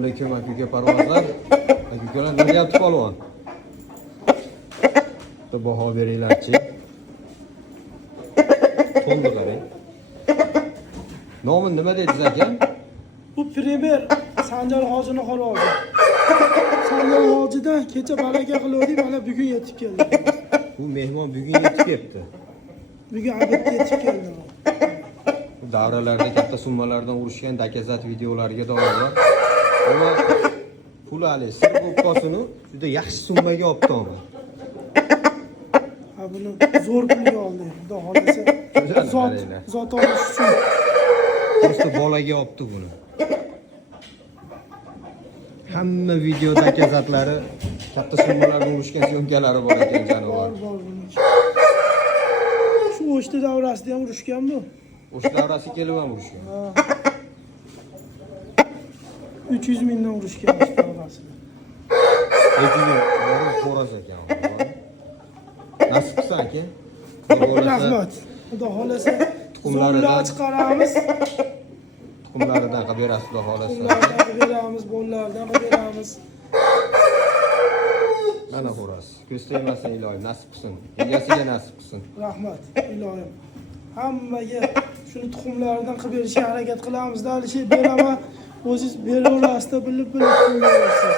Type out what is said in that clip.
Assalomu alaykum aka parvozlar. Akalar nima deyapti polvon? Bitta baho beringlarchi. To'nni qarang. Nomi nima dedingiz aka? Bu Premier Sanjar Hojining xo'rozi. Sanjar Hojidan kecha baraka qildik, mana bugun yetib keldi. Bu mehmon bugun yetib kelibdi. Bugun albatta yetib keldi. Davralarda katta summalardan urushgan dakazat videolariga doir bor. Ammo pul alisi bo'pqosini juda yaxshi summaga olibdi. Ha buni zo'r pulga oldi. Xudo xolasa zot olish uchun. Prosta bolaga olibdi buni. Hamma video dakazatlari katta summalardan urushgan syomkalari bor ekan janovar. Bor buni. Shu o'shda davrasida ham urushgan bu. O'sha davrasi kelib ham urushgan. 300 mingdan urushgan o'sha davrasida. 300 ming borib xo'roz ekan. Nasib qilsa aka. Rahmat. Xudo xolasa tuxumlaridan chiqaramiz. Tuxumlaridan qilib berasiz, xudo xolasa. Tuxumlardan qilib beramiz, bollardan qilib beramiz. Mana xo'roz. Ko'z tegmasin ilohim, nasib qilsin. Egasiga nasib qilsin. Rahmat ilohim. Hammaga shuni tuxumlaridan qilib berishga harakat qilamiz. Alisher beraman. O'zingiz beraverasizda bilib qo'yasiz.